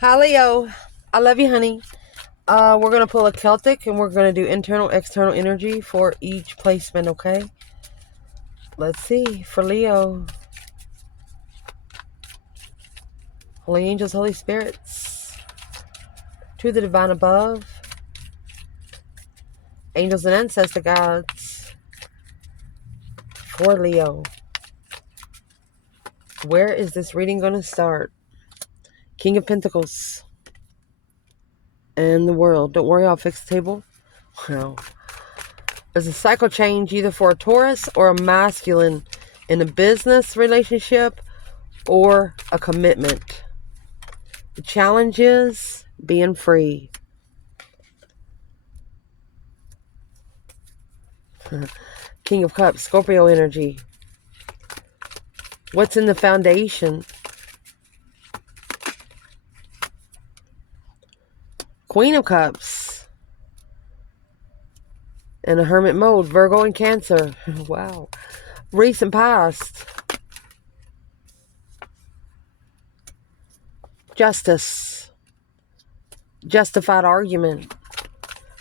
Hi, Leo. I love you, honey. We're going to pull a Celtic and we're going to do internal, external energy for each placement, okay? Let's see. For Leo. Holy angels, Holy spirits. To the divine above. Angels and ancestor gods. For Leo. Where is this reading going to start? King of Pentacles. And the world. Don't worry, I'll fix the table. Wow. There's a cycle change either for a Taurus or a masculine in a business relationship or a commitment. The challenge is being free. King of Cups, Scorpio energy. What's in the foundation? Queen of Cups. In a hermit mode, Virgo and Cancer. Wow. Recent past. Justice. Justified argument.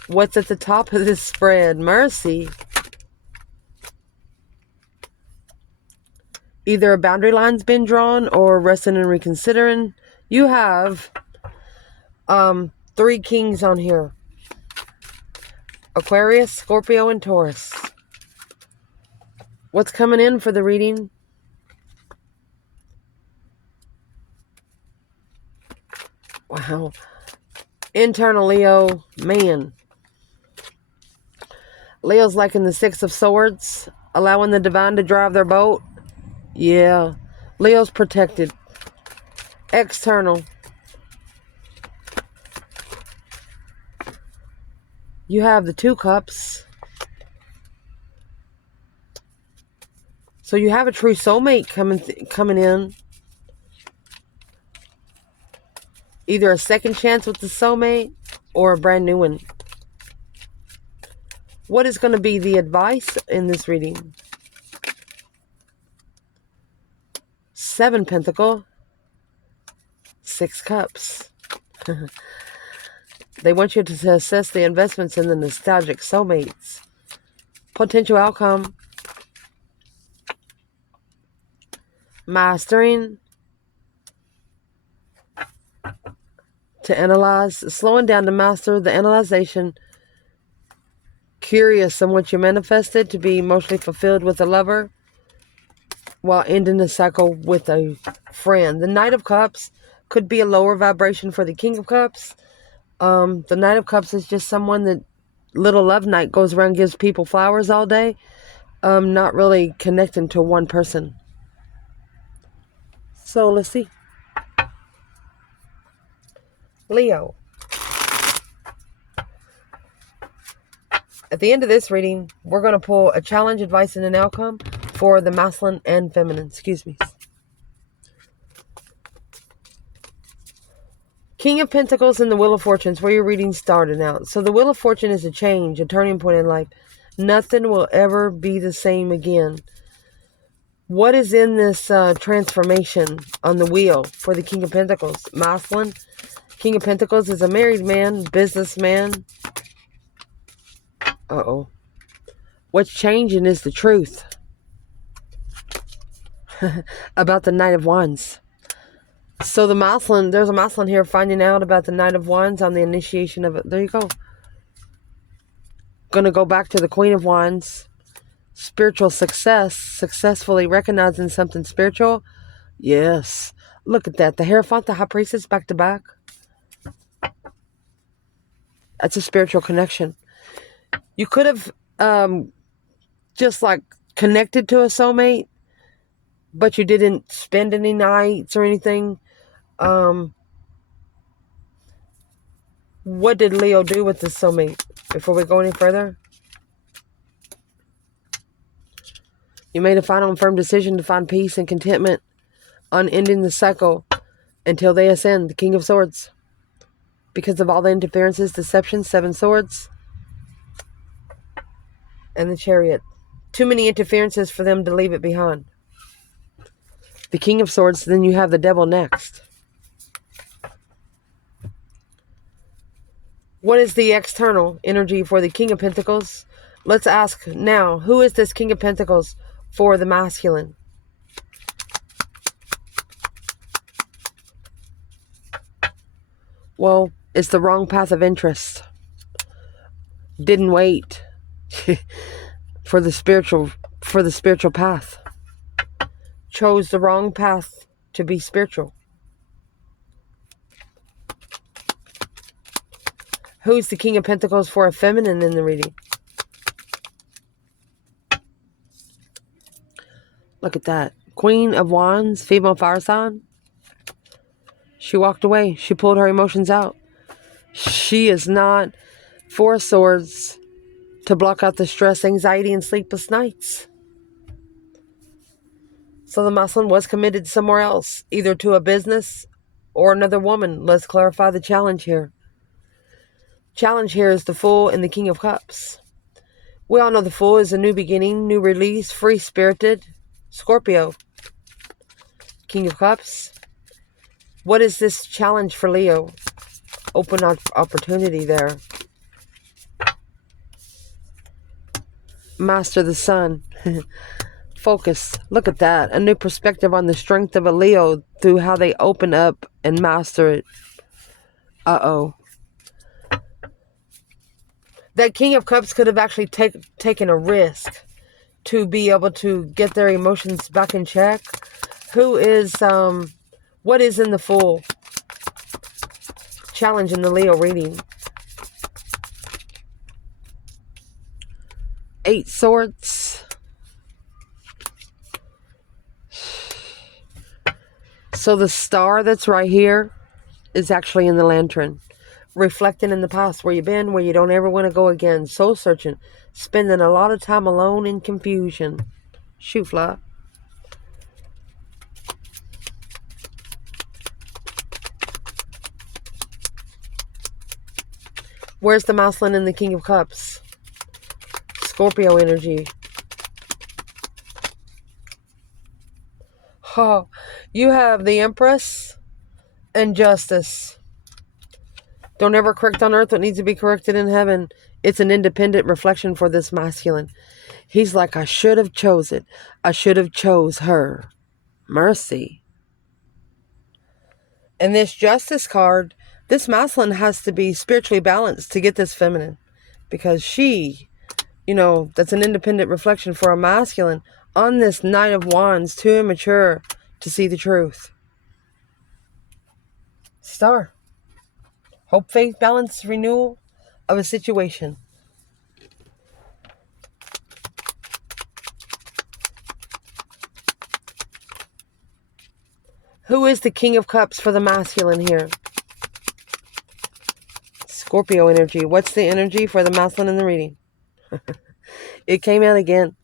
What's at the top of this spread? Mercy. Either a boundary line's been drawn or resting and reconsidering. You have 3 kings on here. Aquarius, Scorpio, and Taurus. What's coming in for the reading? Wow. Internal Leo, man. Leo's like in the 6 of Swords, allowing the divine to drive their boat. Yeah. Leo's protected. External. You have the 2 cups. So you have a true soulmate coming in. Either a second chance with the soulmate or a brand new one. What is going to be the advice in this reading? 7 Pentacle. 6 Cups. They want you to assess the investments in the nostalgic soulmates. Potential outcome. Mastering. To analyze. Slowing down to master the analyzation. Curious on what you manifested to be emotionally fulfilled with a lover. While ending the cycle with a friend. The Knight of Cups could be a lower vibration for the King of Cups. The Knight of Cups is just someone that little love night goes around, gives people flowers all day. Not really connecting to one person. So let's see. Leo. At the end of this reading, we're going to pull a challenge, advice, and an outcome for the masculine and feminine. Excuse me. King of Pentacles and the Wheel of Fortune is where your reading started out. So the Wheel of Fortune is a change, a turning point in life. Nothing will ever be the same again. What is in this transformation on the wheel for the King of Pentacles? Masculine. King of Pentacles is a married man, businessman. Uh-oh. What's changing is the truth about the Knight of Wands. So the masculine, there's a masculine here finding out about the Knight of Wands on the initiation of it. There you go. Going to go back to the Queen of Wands. Spiritual success, successfully recognizing something spiritual. Yes. Look at that. The Hierophant, the High Priestess, back to back. That's a spiritual connection. You could have just like connected to a soulmate, but you didn't spend any nights or anything. What did Leo do with this soulmate? Before we go any further, you made a final and firm decision to find peace and contentment on ending the cycle until they ascend, the King of Swords. Because of all the interferences, deceptions, 7 swords, and the Chariot. Too many interferences for them to leave it behind. The King of Swords, then you have the Devil next. What is the external energy for the King of Pentacles? Let's ask now, who is this King of Pentacles for the masculine? Well, it's the wrong path of interest. Didn't wait for the spiritual path. Chose the wrong path to be spiritual. Who's the King of Pentacles for a feminine in the reading? Look at that. Queen of Wands, female fire sign. She walked away. She pulled her emotions out. She is not Four of Swords to block out the stress, anxiety, and sleepless nights. So the masculine was committed somewhere else, either to a business or another woman. Let's clarify the challenge here. Challenge here is the Fool and the King of Cups. We all know the Fool is a new beginning, new release, free-spirited Scorpio. King of Cups. What is this challenge for Leo? Open opportunity there. Master the Sun. Focus. Look at that. A new perspective on the strength of a Leo through how they open up and master it. Uh-oh. That King of Cups could have actually taken a risk to be able to get their emotions back in check. Who is, what is in the Fool? Challenge in the Leo reading. 8 Swords. So the star that's right here is actually in the lantern. Reflecting in the past, where you've been, where you don't ever want to go again. Soul searching. Spending a lot of time alone in confusion. Shoot, fly. Where's the masculine and the King of Cups? Scorpio energy. Oh, you have the Empress and Justice. Don't ever correct on earth what needs to be corrected in heaven. It's an independent reflection for this masculine. He's like, I should have chose it. I should have chose her. Mercy. And this Justice card, this masculine has to be spiritually balanced to get this feminine. Because she, that's an independent reflection for a masculine on this Knight of Wands, too immature to see the truth. Star. Hope, faith, balance, renewal of a situation. Who is the King of Cups for the masculine here? Scorpio energy. What's the energy for the masculine in the reading? It came out again.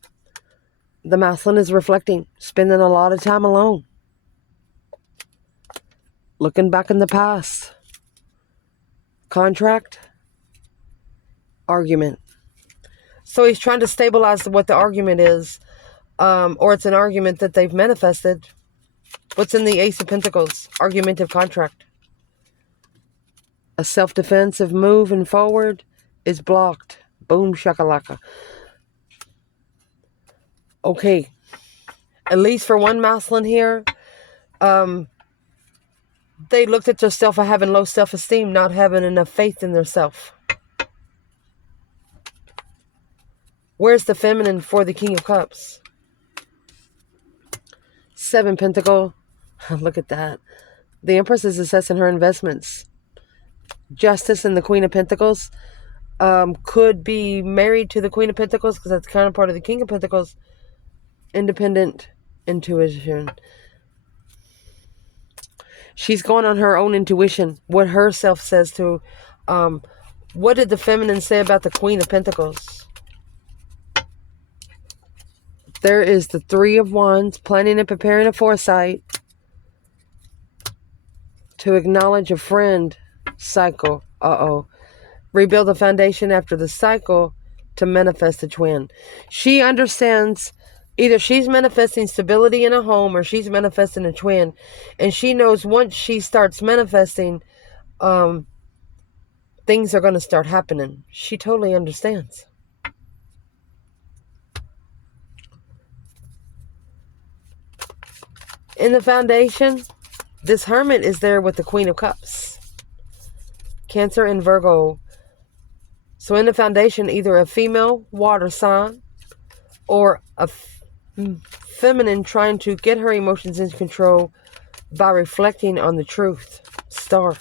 The masculine is reflecting, spending a lot of time alone. Looking back in the past. Contract. Argument. So he's trying to stabilize what the argument is. Or it's an argument that they've manifested. What's in the Ace of Pentacles? Argumentative contract. A self-defensive move and forward is blocked. Boom shakalaka. Okay. At least for one masculine here, they looked at themselves for having low self-esteem, not having enough faith in themselves. Where's the feminine for the King of Cups? 7 Pentacle. Look at that. The Empress is assessing her investments. Justice and the Queen of Pentacles could be married to the Queen of Pentacles because that's kind of part of the King of Pentacles. Independent intuition. She's going on her own intuition. What herself says to... what did the feminine say about the Queen of Pentacles? There is the 3 of Wands, planning and preparing a foresight to acknowledge a friend cycle. Uh-oh. Rebuild the foundation after the cycle to manifest a twin. She understands either she's manifesting stability in a home or she's manifesting a twin. And she knows once she starts manifesting, the things are going to start happening. She totally understands. In the foundation, this Hermit is there with the Queen of Cups. Cancer and Virgo. So in the foundation, either a female water sign or a feminine trying to get her emotions in control by reflecting on the truth. Star.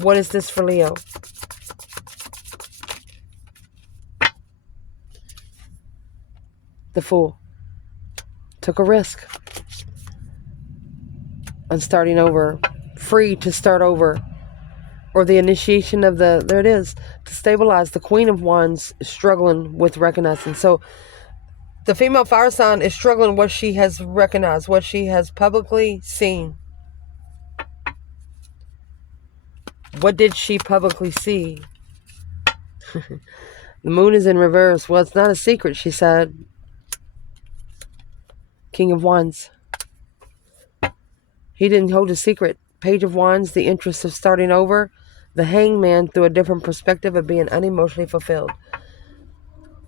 What is this for Leo? The Fool. Took a risk on starting over. Free to start over. Or the initiation of the, there it is, to stabilize. The Queen of Wands is struggling with recognizing. So the female fire sign is struggling what she has recognized, what she has publicly seen. What did she publicly see? The moon is in reverse. Well, it's not a secret, she said. King of Wands. He didn't hold a secret. Page of Wands, the interest of starting over. The Hangman, through a different perspective of being unemotionally fulfilled.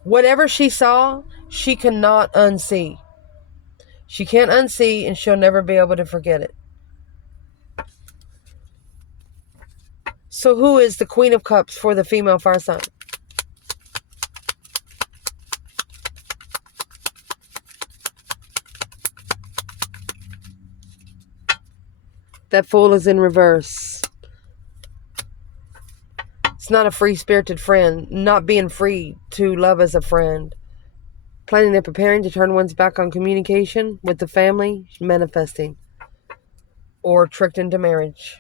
Whatever she saw, she cannot unsee. She can't unsee, and she'll never be able to forget it. So who is the Queen of Cups for the female fire sign? That Fool is in reverse. It's not a free-spirited friend. Not being free to love as a friend. Planning and preparing to turn one's back on communication with the family. Manifesting. Or tricked into marriage.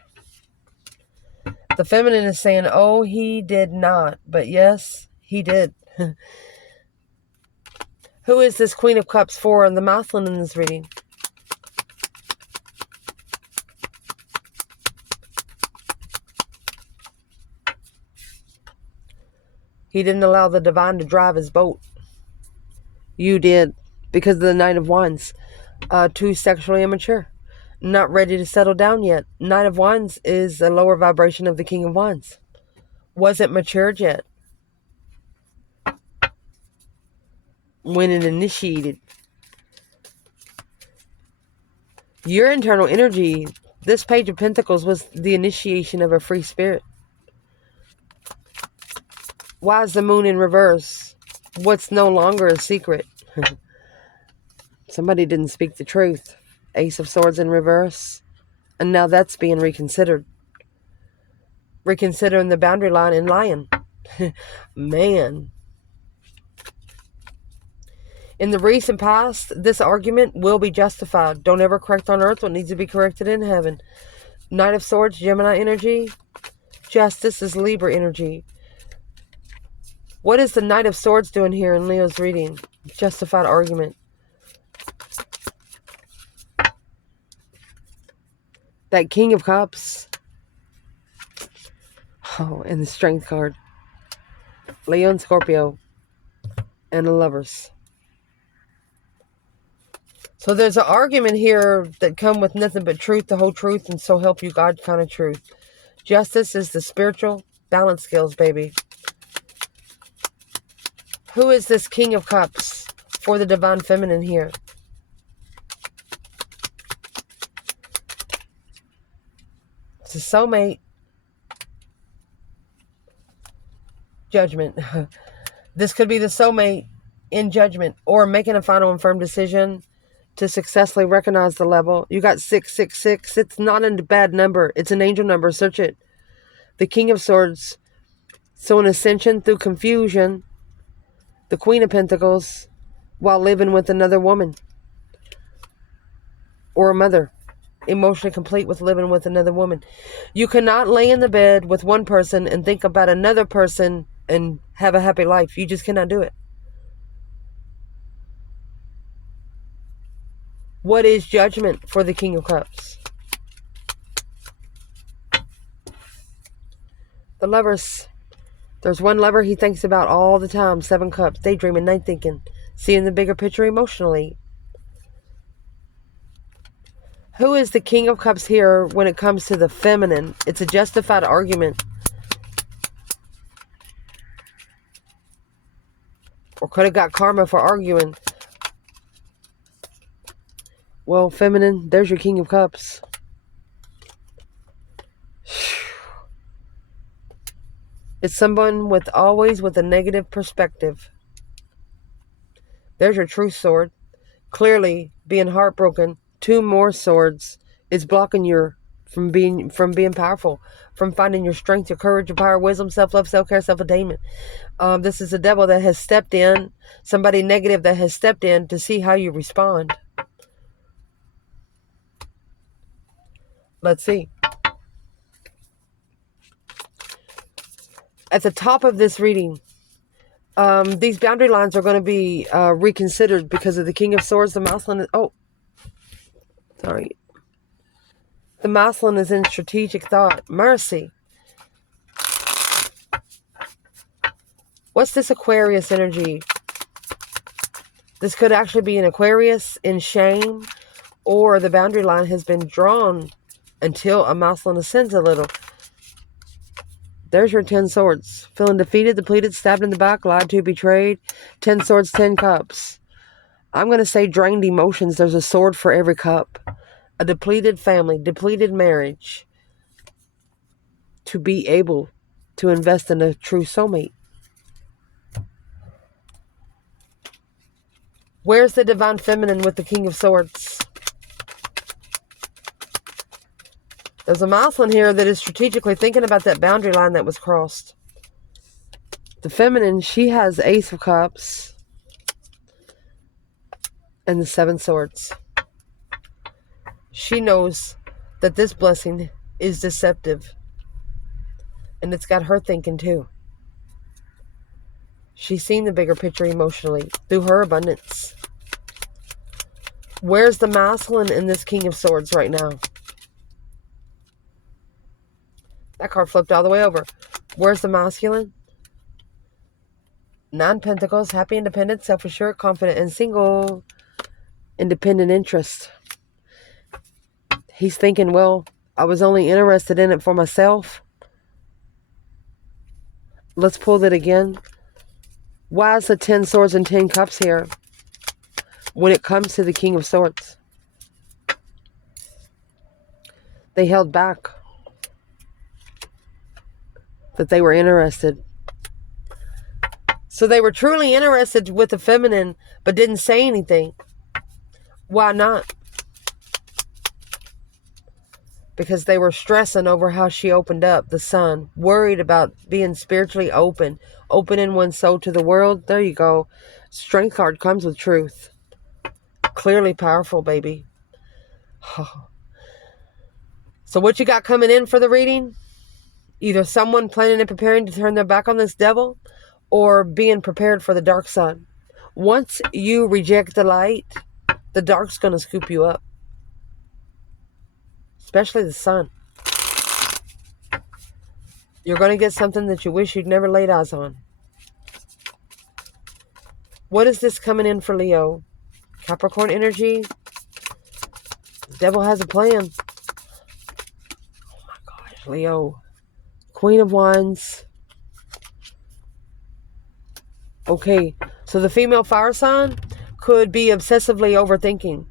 The feminine is saying, oh, he did not. But yes, he did. Who is this Queen of Cups for on the masculine in this reading? He didn't allow the divine to drive his boat. You did. Because of the Knight of Wands. Too sexually immature. Not ready to settle down yet. Knight of Wands is a lower vibration of the King of Wands. Wasn't matured yet. When it initiated. Your internal energy, this Page of Pentacles was the initiation of a free spirit. Why is the moon in reverse? What's no longer a secret? Somebody didn't speak the truth. Ace of Swords in reverse. And now that's being reconsidered. Reconsidering the boundary line and lying. Man. In the recent past, this argument will be justified. Don't ever correct on earth what needs to be corrected in heaven. Knight of Swords, Gemini energy. Justice is Libra energy. What is the Knight of Swords doing here in Leo's reading? Justified argument. That King of Cups. Oh, and the Strength card. Leo and Scorpio. And the Lovers. So there's an argument here that come with nothing but truth, the whole truth, and so help you God kind of truth. Justice is the spiritual balance skills, baby. Who is this King of Cups for the Divine Feminine here? It's a soulmate. Judgment. This could be the soulmate in judgment or making a final and firm decision to successfully recognize the level. You got 666. It's not a bad number. It's an angel number. Search it. The King of Swords. So an ascension through confusion. The Queen of Pentacles while living with another woman. Or a mother. Emotionally complete with living with another woman. You cannot lay in the bed with one person and think about another person and have a happy life. You just cannot do it. What is judgment for the King of Cups? The Lovers. There's one lover he thinks about all the time. 7 Cups. Daydreaming, night thinking. Seeing the bigger picture emotionally. Who is the King of Cups here when it comes to the feminine? It's a justified argument. or could have got karma for arguing. Well, feminine, there's your King of Cups. It's someone always with a negative perspective. There's your true sword. Clearly being heartbroken. 2 more swords. It's blocking you from being powerful, from finding your strength, your courage, your power, wisdom, self-love, self-care, self-attainment. This is a devil that has stepped in, somebody negative that has stepped in to see how you respond. Let's see. At the top of this reading, these boundary lines are going to be reconsidered because of the King of Swords, the masculine. Sorry. The masculine is in strategic thought. Mercy. What's this Aquarius energy? This could actually be an Aquarius in shame, or the boundary line has been drawn until a masculine ascends a little. There's your 10 swords. Feeling defeated, depleted, stabbed in the back, lied to, betrayed. 10 swords, 10 cups. I'm going to say drained emotions. There's a sword for every cup. A depleted family, depleted marriage. To be able to invest in a true soulmate. Where's the divine feminine with the King of Swords? There's a masculine here that is strategically thinking about that boundary line that was crossed. The feminine, she has Ace of Cups and the 7 swords. She knows that this blessing is deceptive. And it's got her thinking too. She's seen the bigger picture emotionally through her abundance. Where's the masculine in this King of Swords right now? That card flipped all the way over. Where's the masculine? 9 Pentacles, happy, independent, self-assured, confident, and single. Independent interest. He's thinking, well, I was only interested in it for myself. Let's pull that again. Why is the 10 swords and 10 cups here when it comes to the King of Swords? They held back. That they were interested. So they were truly interested with the feminine, but didn't say anything. Why not? Because they were stressing over how she opened up, the sun, worried about being spiritually open, opening one's soul to the world. There you go. Strength card comes with truth. Clearly powerful, baby. So what you got coming in for the reading? Either someone planning and preparing to turn their back on this devil, or being prepared for the dark side. Once you reject the light, the dark's going to scoop you up. Especially the sun. You're going to get something that you wish you'd never laid eyes on. What is this coming in for Leo? Capricorn energy. The devil has a plan. Oh my gosh, Leo. Queen of Wands. Okay, so the female fire sign could be obsessively overthinking.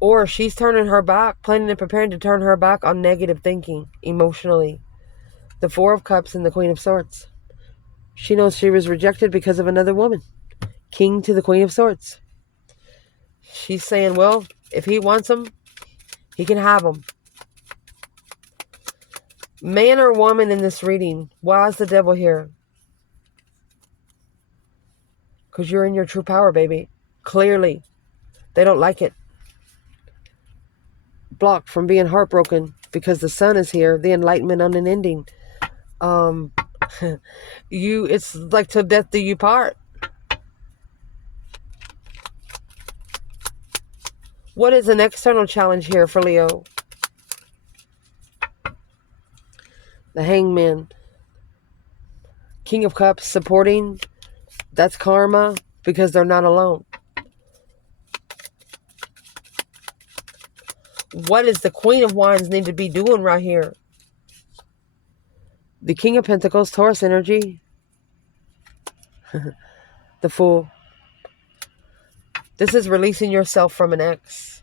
Or she's turning her back, planning and preparing to turn her back on negative thinking emotionally. The 4 of Cups and the Queen of Swords. She knows she was rejected because of another woman. King to the Queen of Swords. She's saying, well, if he wants them, he can have them. Man or woman in this reading, why is the devil here? Because you're in your true power, baby. Clearly. They don't like it. Blocked from being heartbroken because the sun is here. The enlightenment unending. It's like till death do you part. What is an external challenge here for Leo? The Hangman. King of Cups supporting. That's karma because they're not alone. What does the Queen of Wands need to be doing right here? The King of Pentacles, Taurus energy. The Fool. This is releasing yourself from an ex.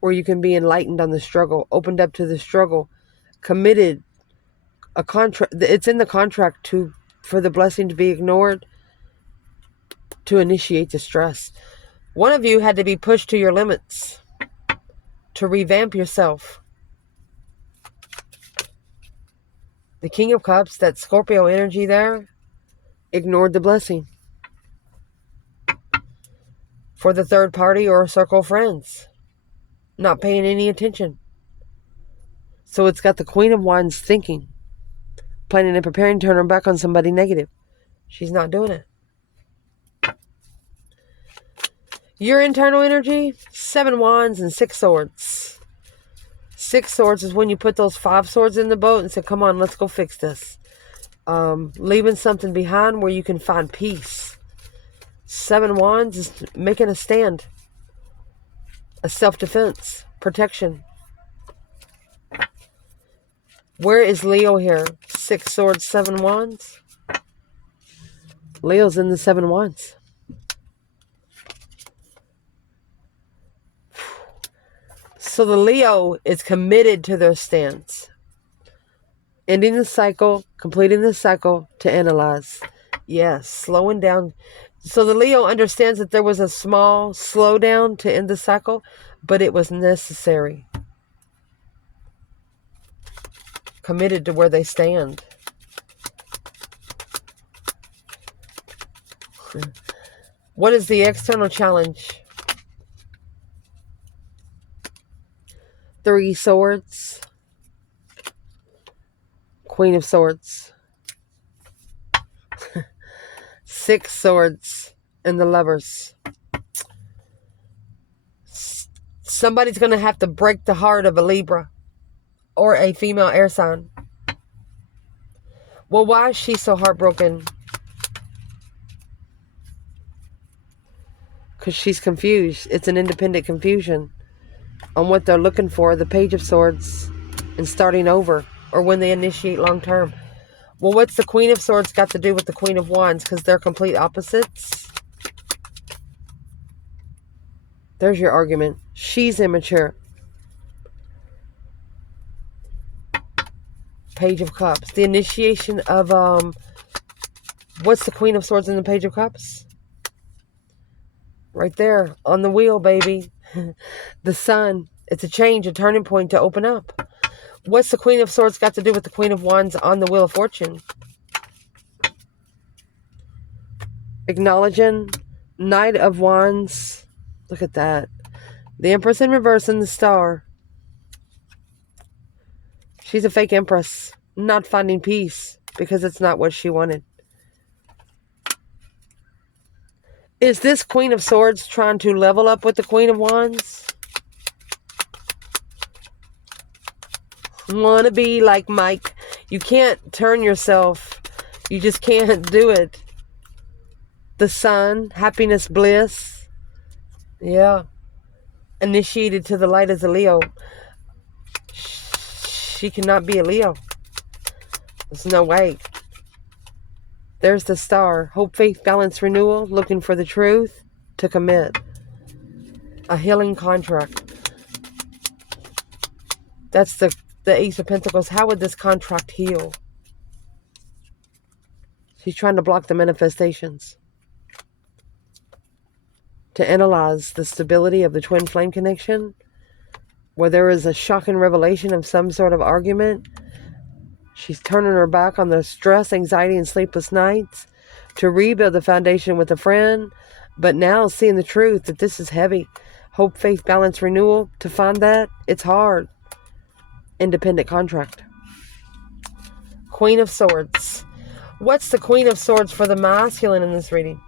Or you can be enlightened on the struggle, opened up to the struggle, committed a contract. It's in the contract for the blessing to be ignored, to initiate the stress. One of you had to be pushed to your limits to revamp yourself. The King of Cups, that Scorpio energy there, ignored the blessing for the third party or a circle of friends, not paying any attention. So it's got the Queen of Wands thinking, planning and preparing to turn her back on somebody negative. She's not doing it. Your internal energy, 7 wands and 6 swords. 6 swords is when you put those 5 swords in the boat and say, come on, let's go fix this. Leaving something behind where you can find peace. 7 wands is making a stand. A self-defense, protection. Where is Leo here? 6 swords, 7 wands. Leo's in the 7 wands. So the Leo is committed to their stance. Ending the cycle, completing the cycle to analyze. Yes, slowing down. So the Leo understands that there was a small slowdown to end the cycle, but it was necessary. Committed to where they stand. What is the external challenge? 3 swords. Queen of Swords. 6 swords and the Lovers. Somebody's going to have to break the heart of a Libra or a female air sign. Well, why is she so heartbroken? Because she's confused. It's an independent confusion on what they're looking for, the Page of Swords, and starting over, or when they initiate long term. Well, what's the Queen of Swords got to do with the Queen of Wands? Because they're complete opposites. There's your argument. She's immature. Page of Cups. The initiation of, what's the Queen of Swords in the Page of Cups? Right there, on the wheel, baby. The Sun. It's a change, a turning point to open up. What's the Queen of Swords got to do with the Queen of Wands on the Wheel of Fortune? Acknowledging. Knight of Wands. Look at that. The Empress in reverse and the Star. She's a fake Empress. Not finding peace because it's not what she wanted. Is this Queen of Swords trying to level up with the Queen of Wands? Want to be like Mike. You can't turn yourself. You just can't do it. The Sun, happiness, bliss. Yeah. Initiated to the light as a Leo. She cannot be a Leo. There's no way. There's the Star. Hope, faith, balance, renewal. Looking for the truth to commit. A healing contract. That's the Ace of Pentacles. How would this contract heal? She's trying to block the manifestations. To analyze the stability of the twin flame connection. Where there is a shocking revelation of some sort of argument. She's turning her back on the stress, anxiety, and sleepless nights to rebuild the foundation with a friend. But now seeing the truth that this is heavy. Hope, faith, balance, renewal. To find that, it's hard. Independent contract. Queen of Swords. What's the Queen of Swords for the masculine in this reading?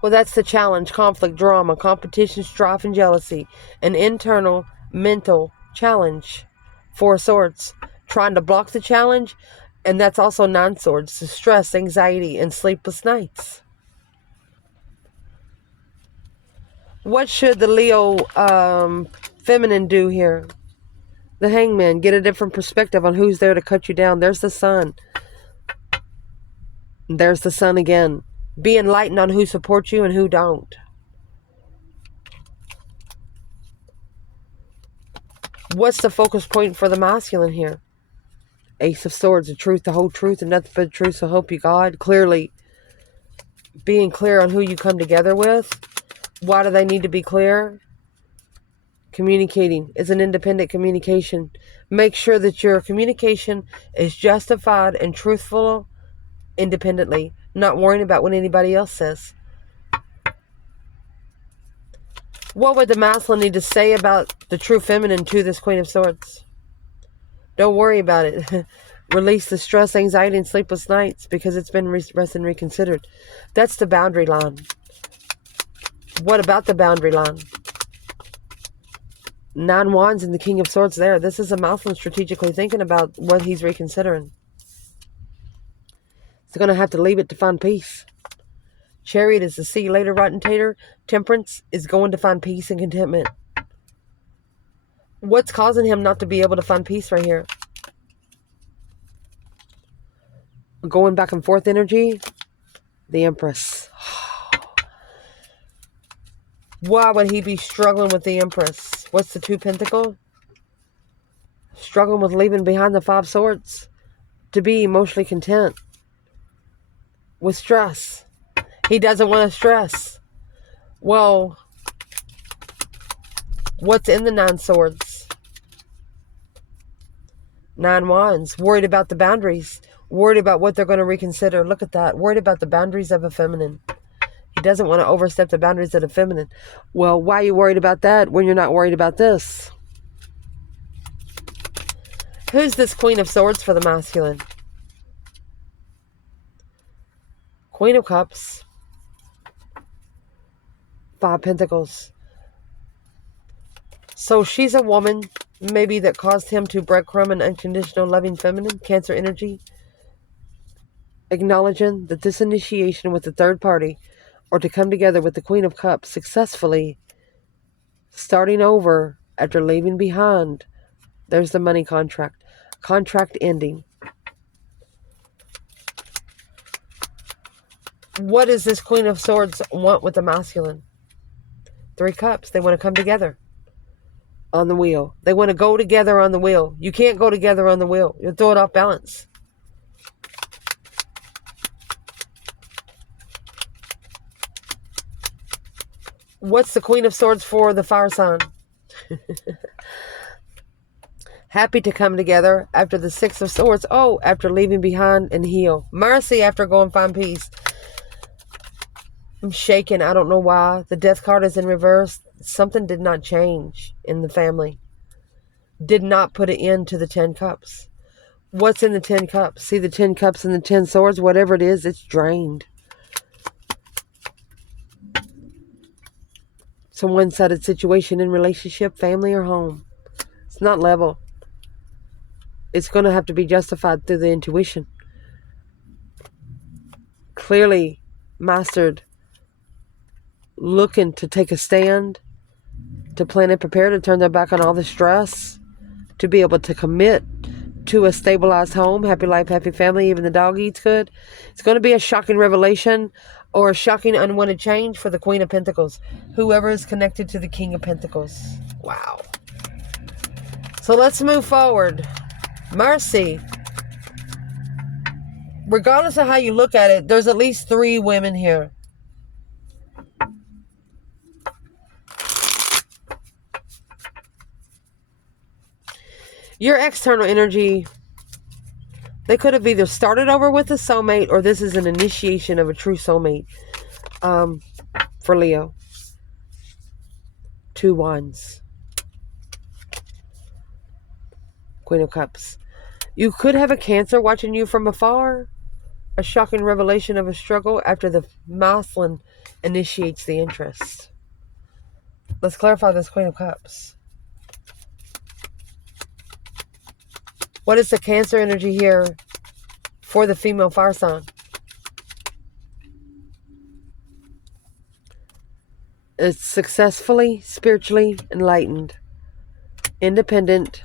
Well, that's the challenge, conflict, drama, competition, strife, and jealousy. An internal mental challenge. 4 swords. Trying to block the challenge. And that's also 9 swords. The stress, anxiety, and sleepless nights. What should the Leo feminine do here? The Hangman. Get a different perspective on who's there to cut you down. There's the Sun. There's the sun again. Be enlightened on who supports you and who don't. What's the focus point for the masculine here? Ace of Swords, the truth, the whole truth, and nothing but the truth, so help you God. Clearly, being clear on who you come together with. Why do they need to be clear? Communicating is an independent communication. Make sure that your communication is justified and truthful independently, not worrying about what anybody else says. What would the masculine need to say about the true feminine to this Queen of Swords? Don't worry about it. Release the stress, anxiety, and sleepless nights because it's been rested and reconsidered. That's the boundary line. What about the boundary line? 9 Wands and the King of Swords there. This is a masculine strategically thinking about what he's reconsidering. He's going to have to leave it to find peace. Chariot is the see you later rotten tater. Temperance is going to find peace and contentment. What's causing him not to be able to find peace right here? Going back and forth energy. The Empress. Why would he be struggling with the Empress? What's the 2 Pentacles? Struggling with leaving behind the 5 Swords. To be emotionally content. With stress. He doesn't want to stress. Well, what's in the 9 Swords? 9 Wands. Worried about the boundaries. Worried about what they're going to reconsider. Look at that. Worried about the boundaries of a feminine. He doesn't want to overstep the boundaries of the feminine. Well, why are you worried about that when you're not worried about this? Who's this Queen of Swords for the masculine? Queen of Cups. 5 Pentacles. So she's a woman, maybe that caused him to breadcrumb an unconditional loving feminine, Cancer energy. Acknowledging that this initiation with the third party, or to come together with the Queen of Cups successfully, starting over after leaving behind. There's the money contract. Contract ending. What does this Queen of Swords want with the masculine? 3 Cups. They want to come together on the wheel. They want to go together on the wheel. You can't go together on the wheel. You'll throw it off balance. What's the Queen of Swords for the fire sign? Happy to come together after the 6 of Swords. Oh, after leaving behind and heal. Mercy after go and find peace. I'm shaking. I don't know why. The Death card is in reverse. Something did not change in the family. Did not put an end to the 10 Cups. What's in the 10 Cups? See the 10 Cups and the 10 Swords? Whatever it is, it's drained. It's a one-sided situation in relationship, family, or home. It's not level. It's going to have to be justified through the intuition. Clearly mastered looking to take a stand, to plan and prepare to turn their back on all the stress, to be able to commit to a stabilized home, happy life, happy family, even the dog eats good. It's going to be a shocking revelation or a shocking unwanted change for the Queen of Pentacles, whoever is connected to the King of Pentacles. Wow. So let's move forward. Mercy. Regardless of how you look at it, there's at least 3 women here. Your external energy, they could have either started over with a soulmate, or this is an initiation of a true soulmate for Leo. 2 Wands. Queen of Cups. You could have a Cancer watching you from afar. A shocking revelation of a struggle after the masculine initiates the interest. Let's clarify this Queen of Cups. What is the Cancer energy here for the female fire sign? It's successfully, spiritually enlightened, independent,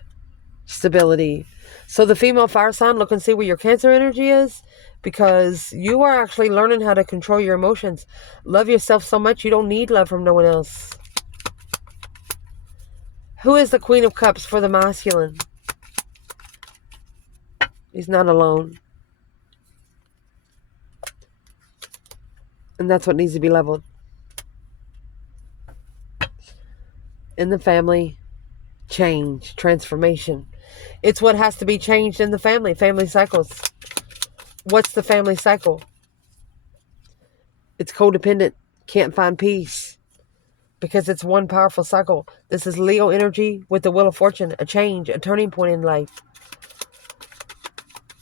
stability. So the female fire sign, look and see where your Cancer energy is, because you are actually learning how to control your emotions. Love yourself so much you don't need love from no one else. Who is the Queen of Cups for the masculine? He's not alone. And that's what needs to be leveled. In the family, change, transformation. It's what has to be changed in the family cycles. What's the family cycle? It's codependent, can't find peace, because it's one powerful cycle. This is Leo energy with the Wheel of Fortune, a change, a turning point in life.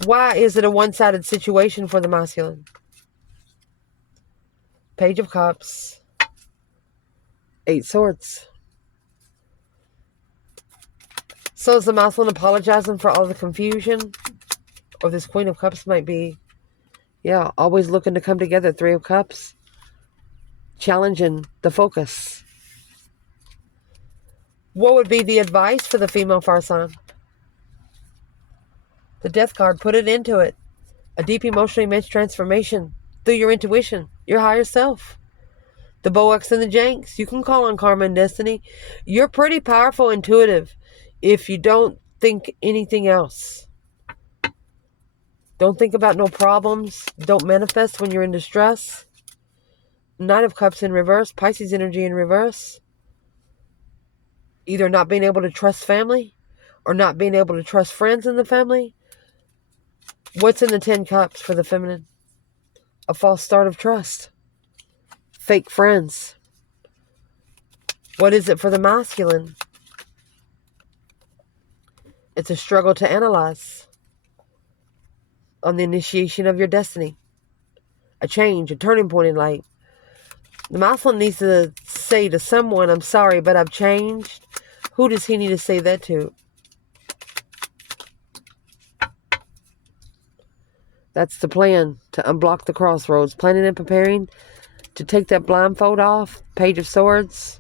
Why is it a one-sided situation for the masculine? Page of Cups, 8 Swords. So is the masculine apologizing for all the confusion? Or this Queen of Cups might be, yeah, always looking to come together. 3 of Cups, challenging the focus. What would be the advice for the female fire sign? The Death card, put it into it. A deep emotional immense transformation through your intuition, your higher self. The Boax and the Janks, you can call on karma and destiny. You're pretty powerful, intuitive, if you don't think anything else. Don't think about no problems. Don't manifest when you're in distress. Knight of Cups in reverse, Pisces energy in reverse. Either not being able to trust family or not being able to trust friends in the family. What's in the 10 Cups for the feminine? A false start of trust. Fake friends. What is it for the masculine? It's a struggle to analyze on the initiation of your destiny. A change, a turning point in life. The masculine needs to say to someone, I'm sorry, but I've changed. Who does he need to say that to? That's the plan, to unblock the crossroads. Planning and preparing to take that blindfold off. Page of Swords.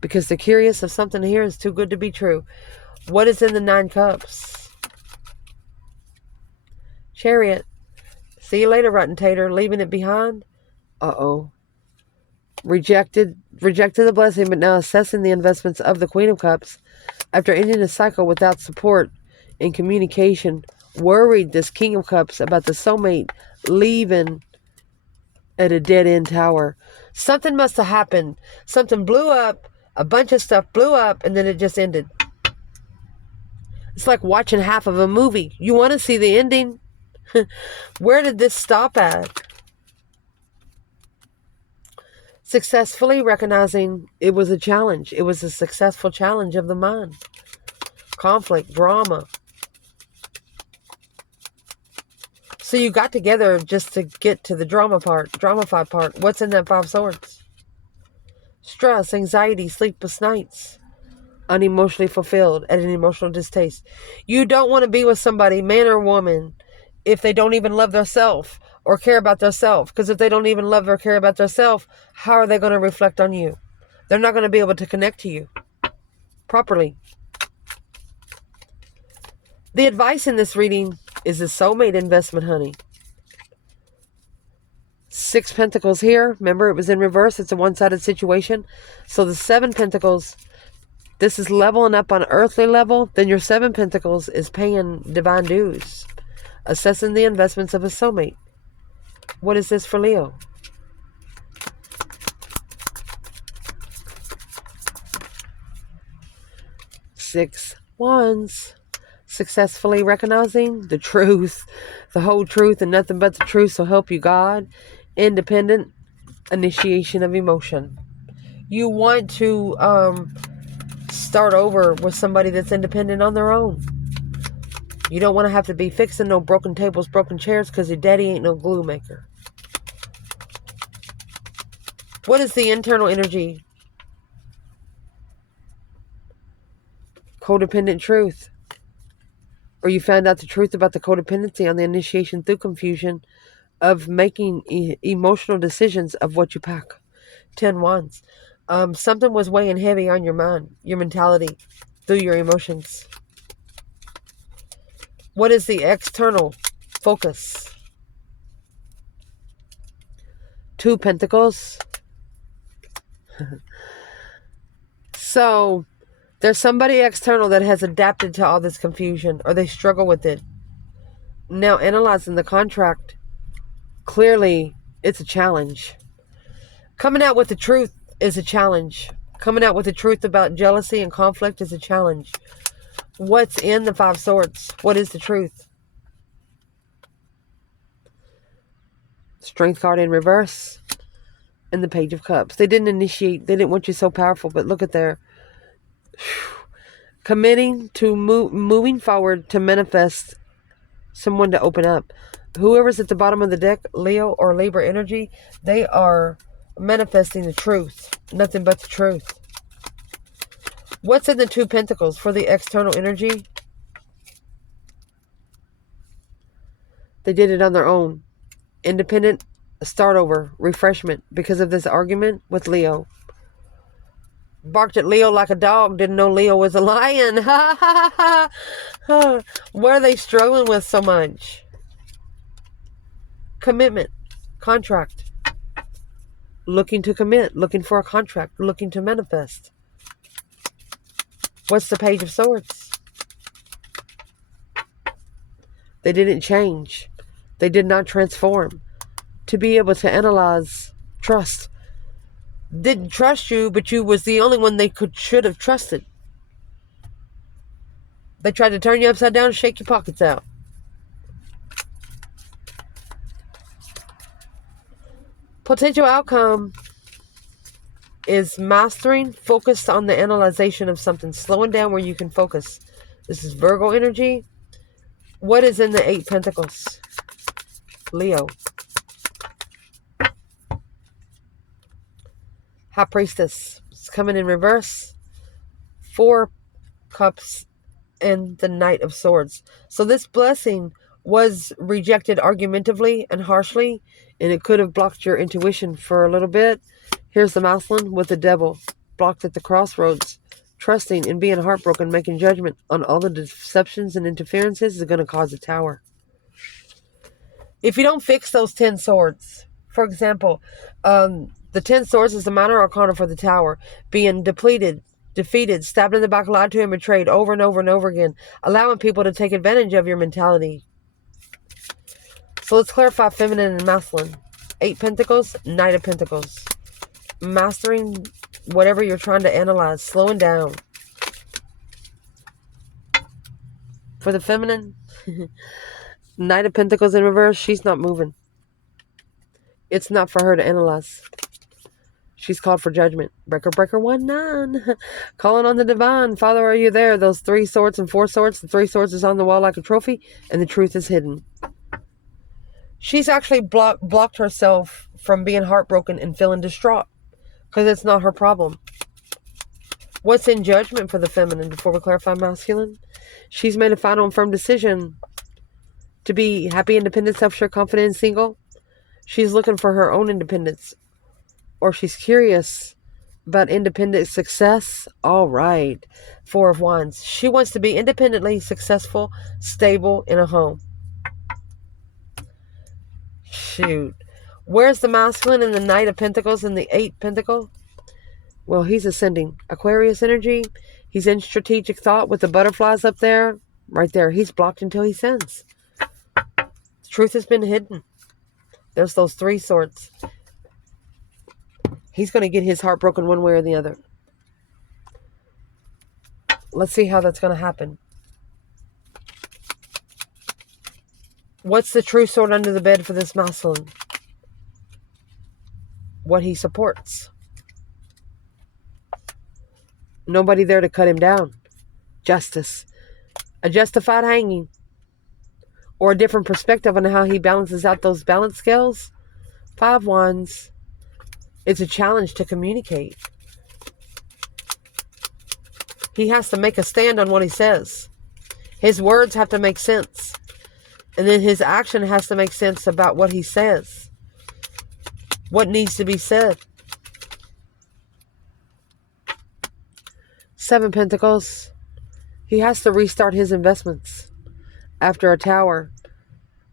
Because the curious of something here is too good to be true. What is in the 9 Cups? Chariot. See you later, rotten tater. Leaving it behind? Uh-oh. Rejected the blessing, but now assessing the investments of the Queen of Cups. After ending a cycle without support and communication. Worried, this King of Cups, about the soulmate leaving at a dead-end tower. Something must have happened. Something blew up. A bunch of stuff blew up, and then it just ended. It's like watching half of a movie. You want to see the ending. Where did this stop at? Successfully recognizing it was a challenge. It was a successful challenge of the mind. Conflict, drama. So you got together just to get to the dramified part. What's in that 5 Swords? Stress, anxiety, sleepless nights. Unemotionally fulfilled, at an emotional distaste. You don't want to be with somebody, man or woman, if they don't even love themselves or care about themselves. Because if they don't even love or care about themselves, how are they going to reflect on you? They're not going to be able to connect to you properly. The advice in this reading is a soulmate investment, honey. 6 Pentacles here. Remember, it was in reverse. It's a one-sided situation. So the 7 Pentacles, this is leveling up on earthly level. Then your 7 Pentacles is paying divine dues. Assessing the investments of a soulmate. What is this for Leo? Six Wands. Successfully recognizing the truth, the whole truth and nothing but the truth, so help you God. Independent initiation of emotion. You want to start over with somebody that's independent on their own. You don't want to have to be fixing no broken tables, broken chairs, because your daddy ain't no glue maker. What is the internal energy? Codependent truth. Or you found out the truth about the codependency on the initiation through confusion of making emotional decisions of what you pack. 10 Wands. Something was weighing heavy on your mind, your mentality, through your emotions. What is the external focus? 2 Pentacles. So there's somebody external that has adapted to all this confusion, or they struggle with it. Now analyzing the contract, clearly it's a challenge. Coming out with the truth is a challenge. Coming out with the truth about jealousy and conflict is a challenge. What's in the 5 Swords? What is the truth? Strength card in reverse. And the Page of Cups. They didn't initiate. They didn't want you so powerful. But look at their committing to moving forward to manifest someone to open up. Whoever's at the bottom of the deck, Leo or Libra energy, they are manifesting the truth. Nothing but the truth. What's in the 2 Pentacles for the external energy? They did it on their own. Independent, start over, refreshment because of this argument with Leo. Barked at Leo like a dog, didn't know Leo was a lion. Ha ha ha ha. What are they struggling with so much? Commitment, contract. Looking to commit, looking for a contract, looking to manifest. What's the Page of Swords? They didn't change. They did not transform. To be able to analyze, trust. Didn't trust you, but you was the only one they should have trusted. They tried to turn you upside down and shake your pockets out. Potential outcome is mastering, focused on the analyzation of something, slowing down where you can focus. This is Virgo energy. What is in the 8 Pentacles? Leo. High Priestess. It's coming in reverse. 4 Cups and the Knight of Swords. So this blessing was rejected argumentatively and harshly, and it could have blocked your intuition for a little bit. Here's the masculine with the devil, blocked at the crossroads. Trusting and being heartbroken, making judgment on all the deceptions and interferences is going to cause a tower. If you don't fix those 10 swords, for example, the 10 swords is the minor arcana for the tower. Being depleted, defeated, stabbed in the back, lied to, and betrayed over and over and over again. Allowing people to take advantage of your mentality. So let's clarify feminine and masculine. 8 Pentacles, Knight of Pentacles. Mastering whatever you're trying to analyze. Slowing down. For the feminine, Knight of Pentacles in reverse, she's not moving. It's not for her to analyze. She's called for judgment. Breaker, breaker, 1-9. Calling on the divine. Father, are you there? Those 3 swords and 4 swords. The 3 swords is on the wall like a trophy, and the truth is hidden. She's actually blocked herself from being heartbroken and feeling distraught because it's not her problem. What's in judgment for the feminine before we clarify masculine? She's made a final and firm decision to be happy, independent, self-sure, confident, and single. She's looking for her own independence, or she's curious about independent success. All right. 4 of Wands. She wants to be independently successful, stable in a home. Shoot. Where's the masculine and the Knight of Pentacles and the 8 Pentacle? Well, he's ascending. Aquarius energy. He's in strategic thought with the butterflies up there. Right there. He's blocked until he sends. The truth has been hidden. There's those 3 swords. He's going to get his heart broken one way or the other. Let's see how that's going to happen. What's the true sword under the bed for this masculine? What he supports. Nobody there to cut him down. Justice. A justified hanging. Or a different perspective on how he balances out those balance scales. 5 Wands. It's a challenge to communicate. He has to make a stand on what he says. His words have to make sense. And then his action has to make sense about what he says. What needs to be said. 7 Pentacles. He has to restart his investments. after a tower.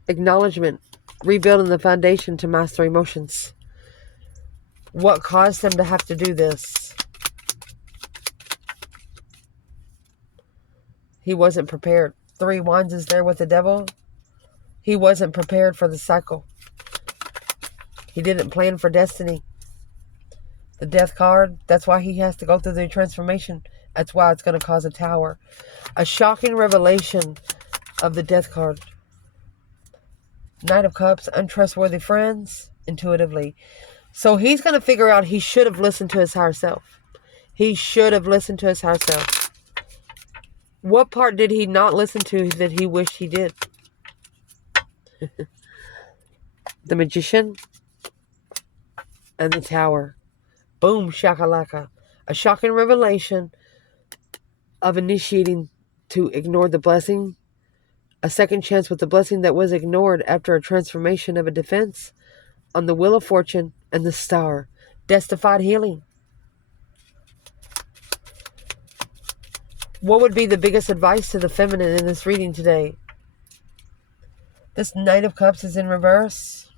Acknowledgement. Rebuilding the foundation to master emotions. What caused him to have to do this? He wasn't prepared. 3 wands is there with the devil. He wasn't prepared for the cycle. He didn't plan for destiny. The death card, that's why he has to go through the transformation. That's why it's going to cause a tower. A shocking revelation of the death card. Knight of Cups, untrustworthy friends, intuitively. So he's going to figure out he should have listened to his higher self. He should have listened to his higher self. What part did he not listen to that he wished he did? The Magician and the Tower. Boom, shakalaka. A shocking revelation of initiating to ignore the blessing. A second chance with the blessing that was ignored after a transformation of a defense on the Wheel of Fortune and the Star. Destified healing. What would be the biggest advice to the feminine in this reading today? This Knight of Cups is in reverse.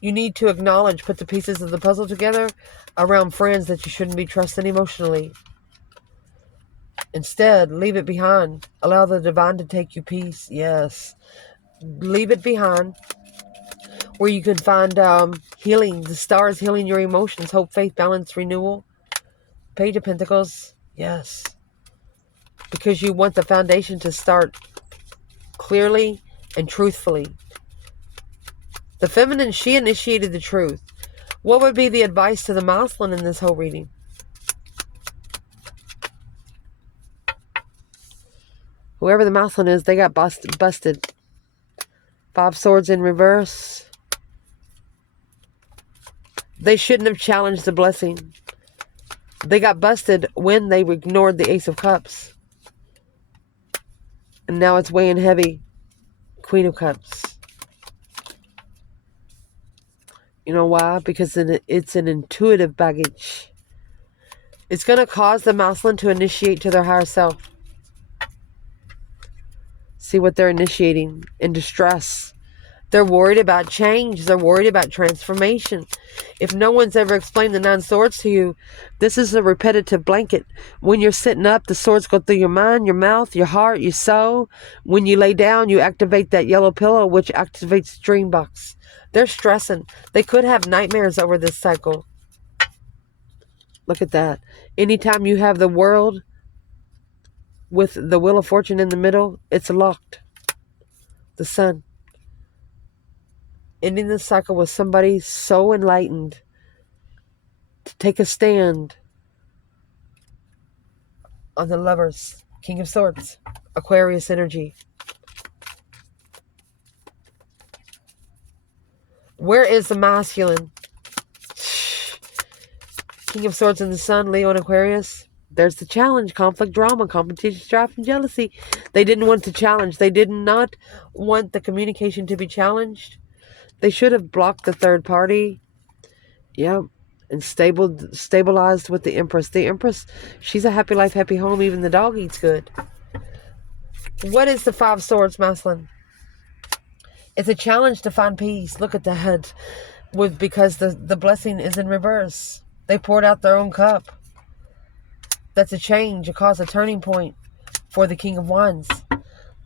You need to acknowledge, put the pieces of the puzzle together around friends that you shouldn't be trusting emotionally. Instead, leave it behind. Allow the divine to take you peace. Yes. Leave it behind. Where you can find healing. The Star is healing your emotions. Hope, faith, balance, renewal. Page of Pentacles. Yes. Because you want the foundation to start clearly and truthfully. The feminine, she initiated the truth. What would be the advice to the masculine in this whole reading? Whoever the masculine is, they got busted. 5 swords in reverse. They shouldn't have challenged the blessing. They got busted when they ignored the Ace of Cups. And now it's weighing heavy. Queen of Cups. You know why? Because it's an intuitive baggage. It's going to cause the masculine to initiate to their higher self. See what they're initiating. In distress. They're worried about change. They're worried about transformation. If no one's ever explained the 9 swords to you, this is a repetitive blanket. When you're sitting up, the swords go through your mind, your mouth, your heart, your soul. When you lay down, you activate that yellow pillow, which activates the dream box. They're stressing. They could have nightmares over this cycle. Look at that. Anytime you have the world with the Wheel of Fortune in the middle, it's locked. The Sun. Ending the cycle with somebody so enlightened to take a stand on the Lovers. King of Swords. Aquarius energy. Where is the masculine? King of Swords in the Sun, Leo and Aquarius. There's the challenge. Conflict, drama, competition, strife, and jealousy. They didn't want to challenge. They did not want the communication to be challenged. They should have blocked the third party. Yep. And stabilized with the Empress. The Empress, she's a happy life, happy home. Even the dog eats good. What is the 5 swords, masculine? It's a challenge to find peace. Look at that. Because the blessing is in reverse. They poured out their own cup. That's a change. It caused a turning point for the King of Wands.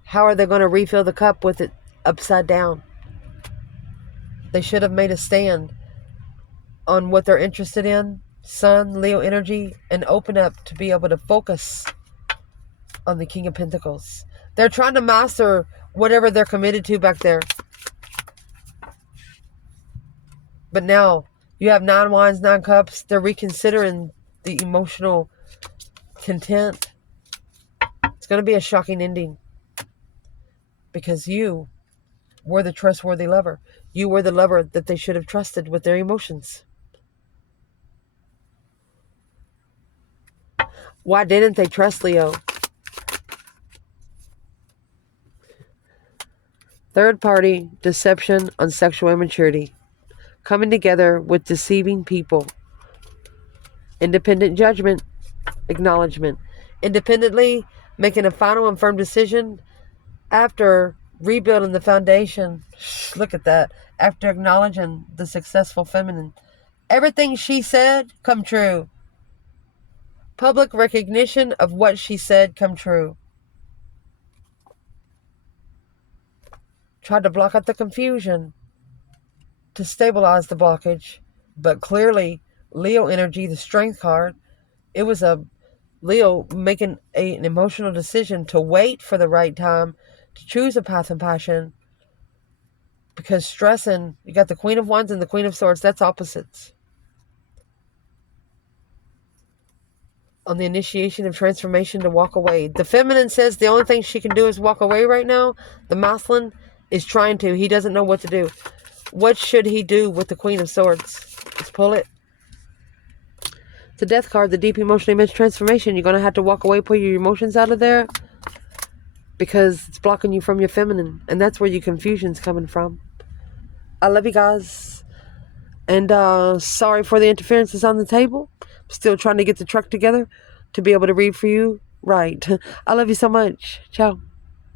How are they going to refill the cup with it upside down? They should have made a stand on what they're interested in, Sun, Leo energy, and open up to be able to focus on the King of Pentacles. They're trying to master whatever they're committed to back there. But now you have 9 wands, 9 cups. They're reconsidering the emotional content. It's going to be a shocking ending. Because you were the trustworthy lover. You were the lover that they should have trusted with their emotions. Why didn't they trust Leo? Third party deception on sexual immaturity. Coming together with deceiving people. Independent judgment. Acknowledgement. Independently, making a final and firm decision after rebuilding the foundation. Look at that. After acknowledging the successful feminine. Everything she said come true. Public recognition of what she said come true. Tried to block out the confusion to stabilize the blockage. But clearly, Leo energy, the strength card, it was a Leo making an emotional decision to wait for the right time to choose a path and passion. Because stressing, you got the Queen of Wands and the Queen of Swords, that's opposites. On the initiation of transformation to walk away. The feminine says the only thing she can do is walk away right now. The masculine is trying to. He doesn't know what to do. What should he do with the Queen of Swords? Let's pull it. The Death card, the deep emotional image transformation. You're going to have to walk away, pull your emotions out of there. Because it's blocking you from your feminine. And that's where your confusion's coming from. I love you guys. And sorry for the interferences on the table. Still trying to get the truck together to be able to read for you. Right. I love you so much. Ciao.